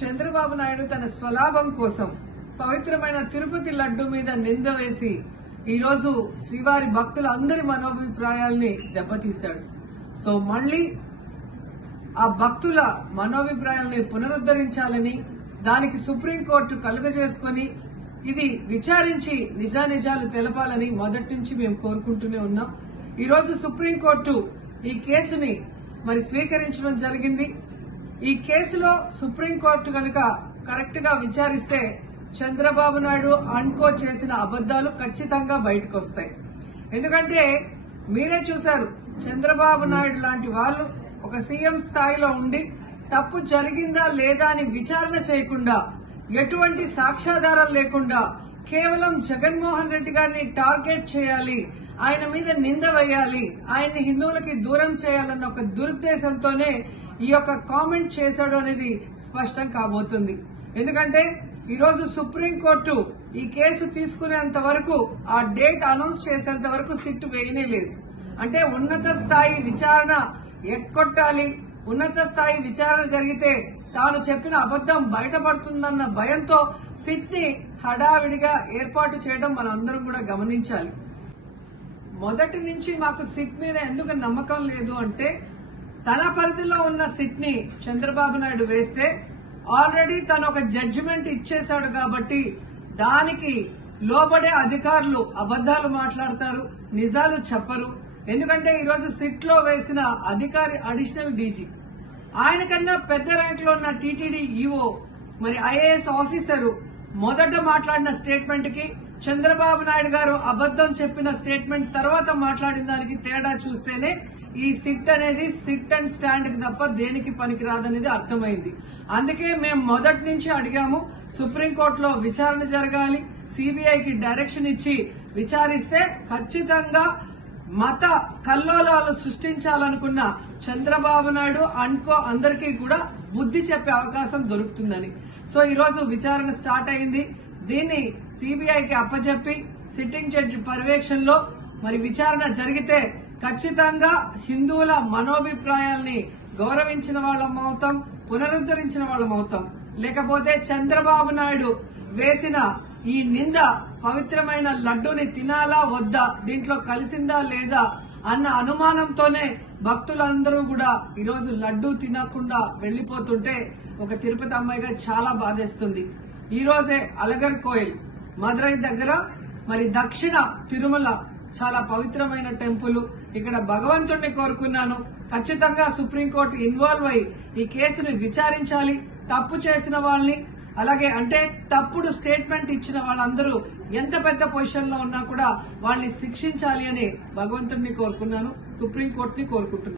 చంద్రబాబు నాయుడు తన స్వలాభం కోసం పవిత్రమైన తిరుపతి లడ్డు మీద నింద వేసి ఈ రోజు శ్రీవారి భక్తులందరి మనోభిప్రాయాల్ని దెబ్బతీశాడు. సో మళ్లీ ఆ భక్తుల మనోభిప్రాయాల్ని పునరుద్దరించాలని, దానికి సుప్రీంకోర్టు కలుగజేసుకుని ఇది విచారించి నిజానిజాలు తెలపాలని మొదటి నుంచి మేము కోరుకుంటూనే ఉన్నాం. ఈ రోజు సుప్రీంకోర్టు ఈ కేసుని స్వీకరించడం జరిగింది. ఈ కేసులో సుప్రీంకోర్టు కనుక కరెక్ట్ గా విచారిస్తే చంద్రబాబు నాయుడు అన్కో చేసిన అబద్దాలు ఖచ్చితంగా బయటకు వస్తాయి. ఎందుకంటే మీరే చూశారు, చంద్రబాబు నాయుడు లాంటి వాళ్ళు ఒక సీఎం స్థాయిలో ఉండి తప్పు జరిగిందా లేదా అని విచారణ చేయకుండా, ఎటువంటి సాక్ష్యాధారాలు లేకుండా కేవలం జగన్మోహన్ రెడ్డి గారిని టార్గెట్ చేయాలి, ఆయన మీద నింద వేయాలి, ఆయన్ని హిందువులకి దూరం చేయాలన్న ఒక దురుద్దేశంతోనే ఈ యొక్క కామెంట్ చేశాడు అనేది స్పష్టం కాబోతుంది. ఎందుకంటే ఈ రోజు సుప్రీంకోర్టు ఈ కేసు తీసుకునేంత వరకు, ఆ డేట్ అనౌన్స్ చేసేంత వరకు సిట్ వేయనే లేదు. అంటే ఉన్నత స్థాయి విచారణ ఎక్కొట్టాలి, ఉన్నత స్థాయి విచారణ జరిగితే తాను చెప్పిన అబద్దం బయటపడుతుందన్న భయంతో సిట్ ని హడావిడిగా ఏర్పాటు చేయడం మనం అందరం కూడా గమనించాలి. మొదటి నుంచి మాకు సిట్ మీద ఎందుకు నమ్మకం లేదు అంటే, తన పరిధిలో ఉన్న సిట్ ని చంద్రబాబు నాయుడు వేస్తే ఆల్రెడీ తను ఒక జడ్జిమెంట్ ఇచ్చేశాడు కాబట్టి దానికి లోబడే అధికారులు అబద్దాలు మాట్లాడతారు, నిజాలు చెప్పరు. ఎందుకంటే ఈరోజు సిట్ లో వేసిన అధికారి అడిషనల్ డీజీ, ఆయన కన్నా పెద్ద ర్యాంక్ లో ఉన్న టీటీడీ ఈఓ, ఐఏఎస్ ఆఫీసరు మొదట మాట్లాడిన స్టేట్మెంట్ కి చంద్రబాబు నాయుడు గారు అబద్దం చెప్పిన స్టేట్మెంట్ తర్వాత మాట్లాడిన దానికి తేడా చూస్తేనే ఈ సిట్ అనేది సిట్ అండ్ స్టాండ్ కి తప్ప దేనికి పనికిరాదనేది అర్థమైంది. అందుకే మేము మొదటి నుంచి అడిగాము, సుప్రీంకోర్టులో విచారణ జరగాలి, సిబిఐకి డైరెక్షన్ ఇచ్చి విచారిస్తే ఖచ్చితంగా మత కల్లోలాలు సృష్టించాలనుకున్న చంద్రబాబు నాయుడు అన్కో అందరికీ కూడా బుద్ధి చెప్పే అవకాశం దొరుకుతుందని. సో ఈ రోజు విచారణ స్టార్ట్ అయింది. దీన్ని సిబిఐకి అప్పచెప్పి సిట్టింగ్ జడ్జి పర్యవేక్షణలో విచారణ జరిగితే ఖచ్చితంగా హిందువుల మనోభిప్రాయాల్ని గౌరవించిన వాళ్ళమవుతాం, పునరుద్దరించిన వాళ్ళమవుతాం. లేకపోతే చంద్రబాబు నాయుడు వేసిన ఈ నింద పవిత్రమైన లడ్డూని తినాలా వద్దా, దీంట్లో కలిసిందా లేదా అన్న అనుమానంతోనే భక్తులందరూ కూడా ఈరోజు లడ్డూ తినకుండా వెళ్లిపోతుంటే ఒక తిరుపతి అమ్మాయిగా చాలా బాధేస్తుంది. ఈ రోజే అలగర్ కోయిల్ మదురై దగ్గర దక్షిణ తిరుమల చాలా పవిత్రమైన టెంపుల్. ఇక్కడ భగవంతుడిని కోరుకున్నాను, ఖచ్చితంగా సుప్రీంకోర్టు ఇన్వాల్వ్ అయి ఈ కేసుని విచారించాలి. తప్పు చేసిన వాళ్ళని, అలాగే అంటే తప్పుడు స్టేట్మెంట్ ఇచ్చిన వాళ్ళందరూ ఎంత పెద్ద పొజిషన్ లో ఉన్నా కూడా వాళ్ళని శిక్షించాలి అని భగవంతుడిని కోరుకున్నాను, సుప్రీంకోర్టుని కోరుకుంటున్నాను.